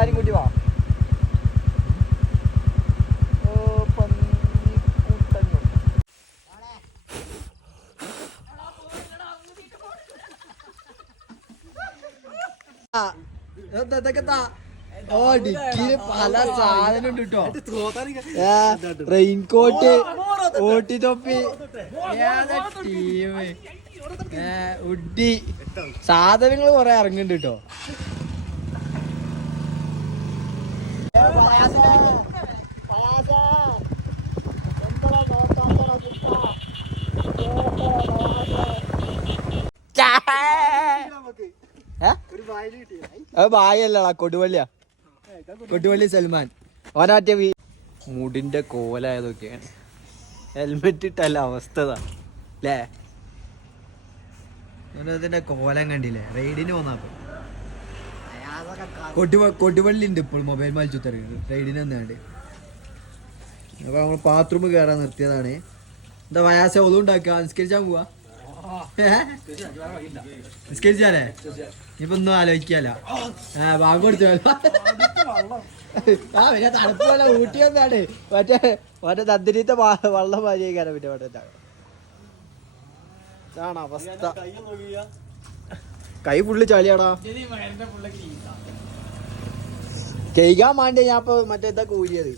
എല്ലാരും കൂട്ടി വാ. പല സാധനം ഉണ്ട് കേട്ടോ. റെയിൻകോട്ട്, ഓട്ടി തൊപ്പി, ടീം ഉഡി സാധനങ്ങൾ കൊറേ ഇറങ്ങുന്നുണ്ട് കേട്ടോ. ബായല്ലടാ, കൊടുവള്ളിയാ. കൊടുവള്ളി സൽമാൻ. ഓനാറ്റ മുടിന്റെ കോലായതൊക്കെയാണ്. ഹെൽമെറ്റ് ഇട്ടല്ല അവസ്ഥ അല്ലേ? ഓനതിന്റെ കോലം കണ്ടില്ലേ? റൈഡിന് പോന്നപ്പോ കൊടുവള്ളി ഉണ്ട് ഇപ്പോൾ മൊബൈൽ മത്സരം റൈഡിന് വന്നാണ്ട്. അപ്പൊ നമ്മൾ ബാത്റൂം കയറാൻ നിർത്തിയതാണ്. എന്താ വയാസ ഒന്നും ഉണ്ടാക്കുക? നിസ്കരിച്ചാൻ പോവാ? നിസ്കരിച്ചാലേ? ഇപ്പൊ ഒന്നും ആലോചിക്കാലോ. ബാങ്ക് കൊടുത്തല്ലോ. പിന്നെ തണുപ്പല്ല, ഊട്ടി വന്നാണ്. മറ്റേ തദ്രീത്തെ വെള്ളം പാചകക്കാരൻ. പിന്നെ മറ്റേ ഇതാണ് അവസ്ഥ. കൈ ഫുള്ള് ചളിയാടാ. കൈകാൻ വേണ്ടി ഞാൻ ഇപ്പൊ മറ്റേ ഇതൊക്കെ ഊരിയത്.